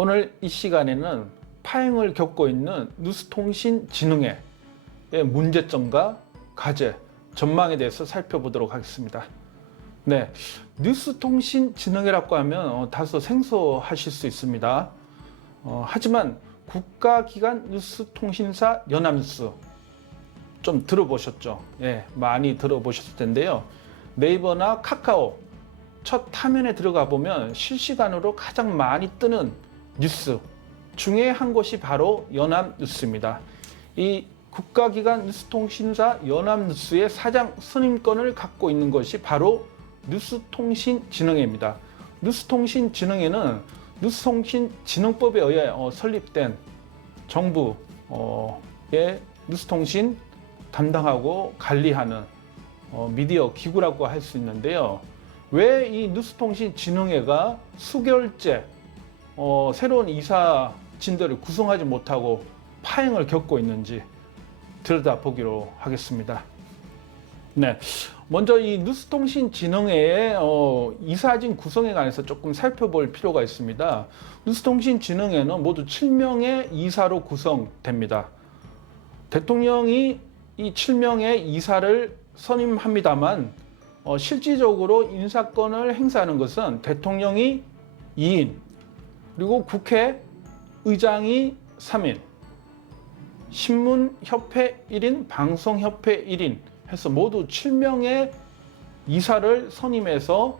오늘 이 시간에는 파행을 겪고 있는 뉴스통신진흥회의 문제점과 과제, 전망에 대해서 살펴보도록 하겠습니다. 네, 뉴스통신진흥회라고 하면 다소 생소하실 수 있습니다. 하지만 국가기관 뉴스통신사 연합뉴스 좀 들어보셨죠? 예, 많이 들어보셨을 텐데요. 네이버나 카카오 첫 화면에 들어가 보면 실시간으로 가장 많이 뜨는 뉴스 중에 한 곳이 바로 연합뉴스입니다. 이 국가기관 뉴스통신사 연합뉴스의 사장 선임권을 갖고 있는 것이 바로 뉴스통신진흥회입니다. 뉴스통신진흥회는 뉴스통신진흥법에 의해 설립된 정부의 뉴스통신 담당하고 관리하는 미디어 기구라고 할 수 있는데요. 왜 이 뉴스통신진흥회가 수개월째 새로운 이사진들을 구성하지 못하고 파행을 겪고 있는지 들여다보기로 하겠습니다. 네, 먼저 이 뉴스통신진흥회의 이사진 구성에 관해서 조금 살펴볼 필요가 있습니다. 뉴스통신진흥회는 모두 7명의 이사로 구성됩니다. 대통령이 이 7명의 이사를 선임합니다만 실질적으로 인사권을 행사하는 것은 대통령이 2인, 그리고 국회의장이 3인, 신문협회 1인, 방송협회 1인 해서 모두 7명의 이사를 선임해서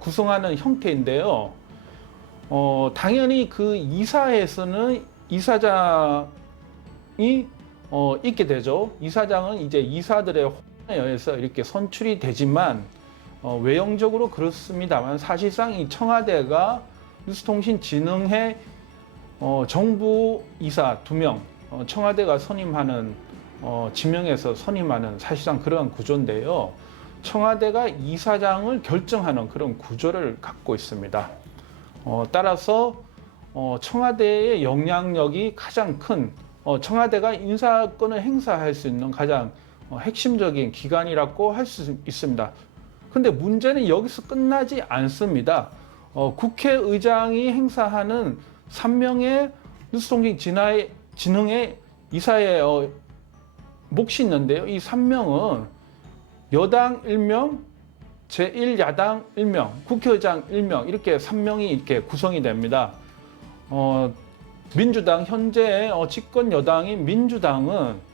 구성하는 형태인데요. 당연히 그 이사회에서는 이사장이 있게 되죠. 이사장은 이제 이사들의 호언에 의해서 이렇게 선출이 되지만 외형적으로 그렇습니다만 사실상 이 청와대가 뉴스통신진흥회 정부 이사 2명, 청와대가 선임하는 지명해서 선임하는 사실상 그러한 구조인데요. 청와대가 이사장을 결정하는 그런 구조를 갖고 있습니다. 따라서 청와대의 영향력이 가장 큰 청와대가 인사권을 행사할 수 있는 가장 핵심적인 기관이라고 할 수 있습니다. 근데 문제는 여기서 끝나지 않습니다. 국회의장이 행사하는 3명의 뉴스통신진흥회 이사의 몫이 있는데요. 이 3명은 여당 1명, 제1야당 1명, 국회의장 1명 이렇게 3명이 이렇게 구성이 됩니다. 민주당 현재 집권 여당인 민주당은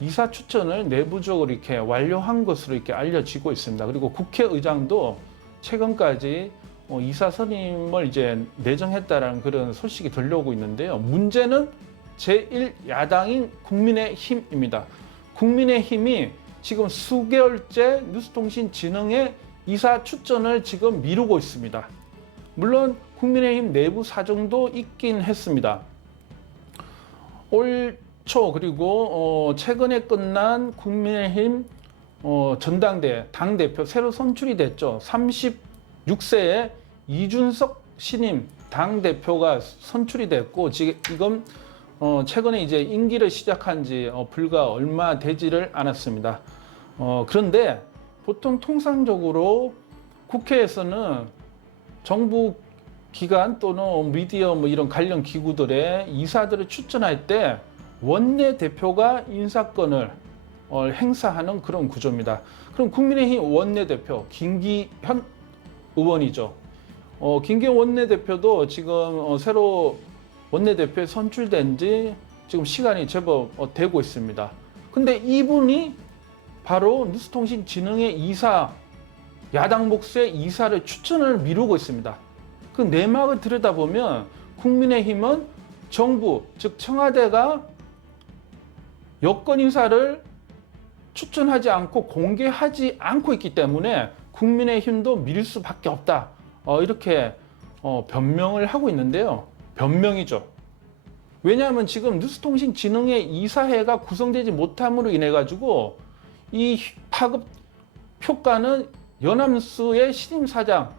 이사 추천을 내부적으로 이렇게 완료한 것으로 이렇게 알려지고 있습니다. 그리고 국회의장도 최근까지 이사 선임을 이제 내정했다라는 그런 소식이 들려오고 있는데요. 문제는 제1야당인 국민의힘입니다. 국민의힘이 지금 수개월째 뉴스통신진흥회 이사 추천을 지금 미루고 있습니다. 물론 국민의힘 내부 사정도 있긴 했습니다. 올 초 그리고 최근에 끝난 국민의힘 전당대회 당대표 새로 선출이 됐죠. 36세의 이준석 신임 당대표가 선출이 됐고 지금 최근에 이제 임기를 시작한 지 불과 얼마 되지를 않았습니다. 그런데 보통 통상적으로 국회에서는 정부 기관 또는 미디어 이런 관련 기구들의 이사들을 추천할 때 원내대표가 인사권을 행사하는 그런 구조입니다. 그럼 국민의힘 원내대표 김기현 의원이죠. 김기현 원내대표도 지금 새로 원내대표에 선출된 지 지금 시간이 제법 되고 있습니다. 근데 이분이 바로 뉴스통신진흥회 이사, 야당 몫의 이사를 추천을 미루고 있습니다. 그 내막을 들여다보면 국민의힘은 정부, 즉 청와대가 여권 인사를 추천하지 않고 공개하지 않고 있기 때문에 국민의힘도 미룰 수밖에 없다. 이렇게 변명을 하고 있는데요. 변명이죠. 왜냐하면 지금 뉴스통신진흥회 이사회가 구성되지 못함으로 인해 가지고 이 파급 효과는 연합뉴스의 신임사장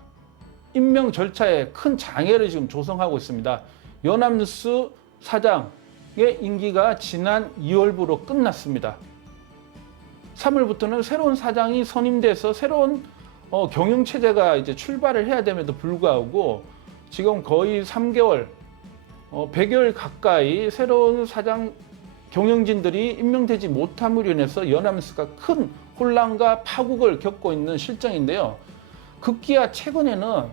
임명 절차에 큰 장애를 지금 조성하고 있습니다. 연합뉴스 사장의 임기가 지난 2월부로 끝났습니다. 3월부터는 새로운 사장이 선임돼서 새로운 경영체제가 이제 출발을 해야 됨에도 불구하고 지금 거의 3개월 100여일 가까이 새로운 사장 경영진들이 임명되지 못함으로 인해서 연합뉴스가 큰 혼란과 파국을 겪고 있는 실정인데요. 급기야 최근에는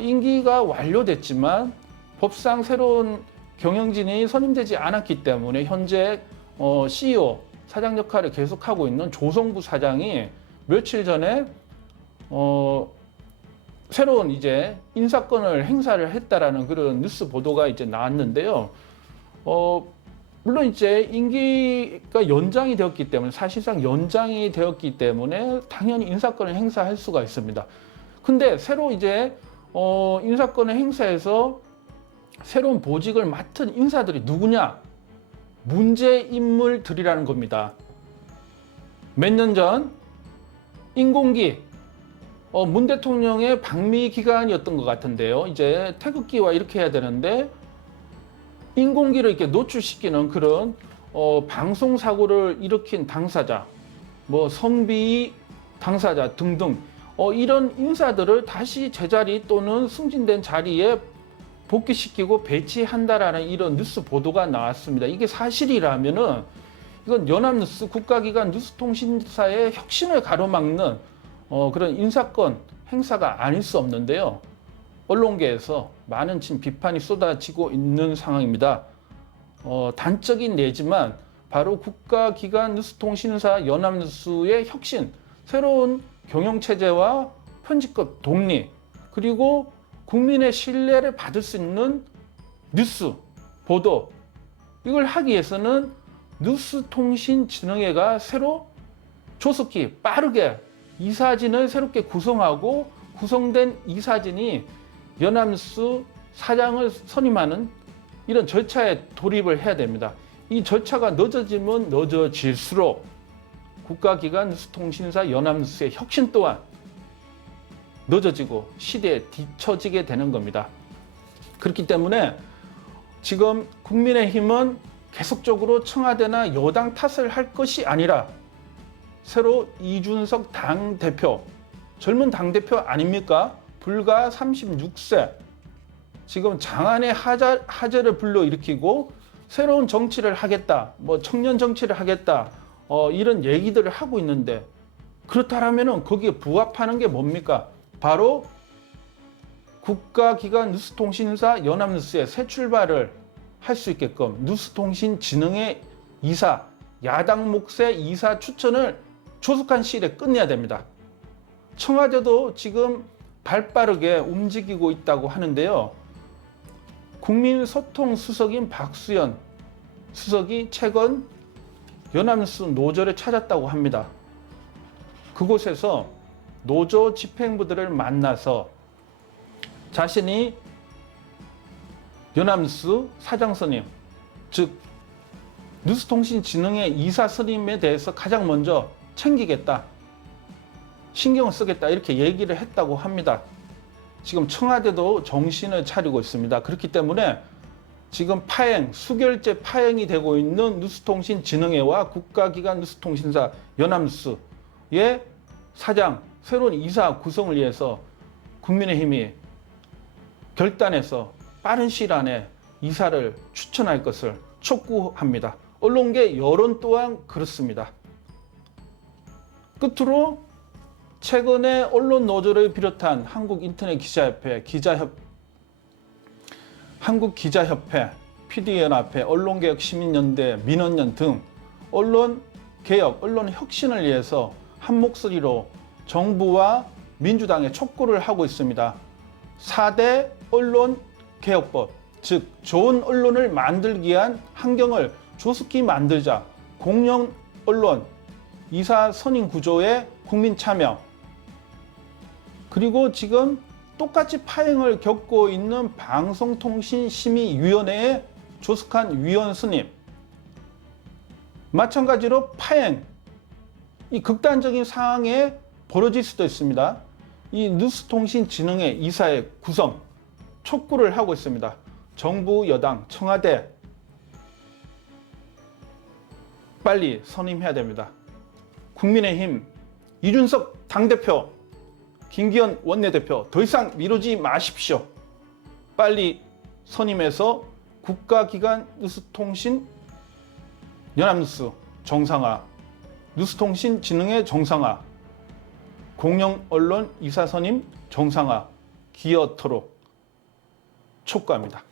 임기가 완료됐지만 법상 새로운 경영진이 선임되지 않았기 때문에 현재 CEO 사장 역할을 계속하고 있는 조성부 사장이 며칠 전에 새로운 이제 인사권을 행사를 했다라는 그런 뉴스 보도가 이제 나왔는데요. 물론 이제 임기가 연장이 되었기 때문에 사실상 연장이 되었기 때문에 당연히 인사권을 행사할 수가 있습니다. 근데 새로 이제 인사권을 행사해서 새로운 보직을 맡은 인사들이 누구냐? 문제 인물들이라는 겁니다. 몇 년 전 인공기 문 대통령의 방미 기간이었던 것 같은데요. 이제 태극기와 이렇게 해야 되는데 인공기를 이렇게 노출시키는 그런 방송 사고를 일으킨 당사자, 뭐 성비 당사자 등등 이런 인사들을 다시 제자리 또는 승진된 자리에 복귀시키고 배치한다라는 이런 뉴스 보도가 나왔습니다. 이게 사실이라면은 이건 연합뉴스 국가기관 뉴스통신사의 혁신을 가로막는 그런 인사권 행사가 아닐 수 없는데요. 언론계에서 많은 지금 비판이 쏟아지고 있는 상황입니다. 단적인 예지만 바로 국가기관 뉴스통신사 연합뉴스의 혁신, 새로운 경영체제와 편집권 독립, 그리고 국민의 신뢰를 받을 수 있는 뉴스, 보도, 이걸 하기 위해서는 뉴스통신진흥회가 새로 조속히 빠르게 이사진을 새롭게 구성하고 구성된 이사진이 연합뉴스 사장을 선임하는 이런 절차에 돌입을 해야 됩니다. 이 절차가 늦어지면 늦어질수록 국가기관 뉴스통신사 연합뉴스의 혁신 또한 늦어지고 시대에 뒤처지게 되는 겁니다. 그렇기 때문에 지금 국민의힘은 계속적으로 청와대나 여당 탓을 할 것이 아니라 새로 이준석 당대표, 젊은 당대표 아닙니까? 불과 36세, 지금 장안의 화제를 불러일으키고 새로운 정치를 하겠다, 뭐 청년 정치를 하겠다, 이런 얘기들을 하고 있는데, 그렇다면 거기에 부합하는 게 뭡니까? 바로 국가기관 뉴스통신사 연합뉴스의 새 출발을 할 수 있게끔 뉴스통신진흥회 이사, 야당 몫의 이사 추천을 조속한 시일에 끝내야 됩니다. 청와대도 지금 발빠르게 움직이고 있다고 하는데요. 국민소통수석인 박수현 수석이 최근 연합뉴스 노조를 찾았다고 합니다. 그곳에서 노조 집행부들을 만나서 자신이 연합뉴스 사장 선임, 즉 뉴스통신진흥회 이사 선임에 대해서 가장 먼저 챙기겠다, 신경을 쓰겠다, 이렇게 얘기를 했다고 합니다. 지금 청와대도 정신을 차리고 있습니다. 그렇기 때문에 지금 수결제 파행이 되고 있는 뉴스통신진흥회와 국가기관 뉴스통신사 연합뉴스의 사장, 새로운 이사 구성을 위해서 국민의힘이 결단해서 빠른 시일 안에 이사를 추천할 것을 촉구합니다. 언론계 여론 또한 그렇습니다. 끝으로 최근에 언론 노조를 비롯한 한국인터넷기자협회, 한국기자협회, PD연합회, 언론개혁 시민연대, 민원연 등 언론개혁, 언론혁신을 위해서 한 목소리로 정부와 민주당에 촉구를 하고 있습니다. 4대 언론개혁법, 즉 좋은 언론을 만들기 위한 환경을 조속히 만들자, 공영 언론, 이사 선임 구조의 국민 참여, 그리고 지금 똑같이 파행을 겪고 있는 방송통신심의위원회의 조속한 위원 선임, 마찬가지로 파행, 이 극단적인 상황에 벌어질 수도 있습니다. 이 뉴스통신진흥회 이사의 구성, 촉구를 하고 있습니다. 정부, 여당, 청와대 빨리 선임해야 됩니다. 국민의힘 이준석 당대표, 김기현 원내대표 더 이상 미루지 마십시오. 빨리 선임해서 국가기관 뉴스통신 연합뉴스 정상화, 뉴스통신진흥회 정상화, 공영언론 이사선임 정상화 기어토록 촉구합니다.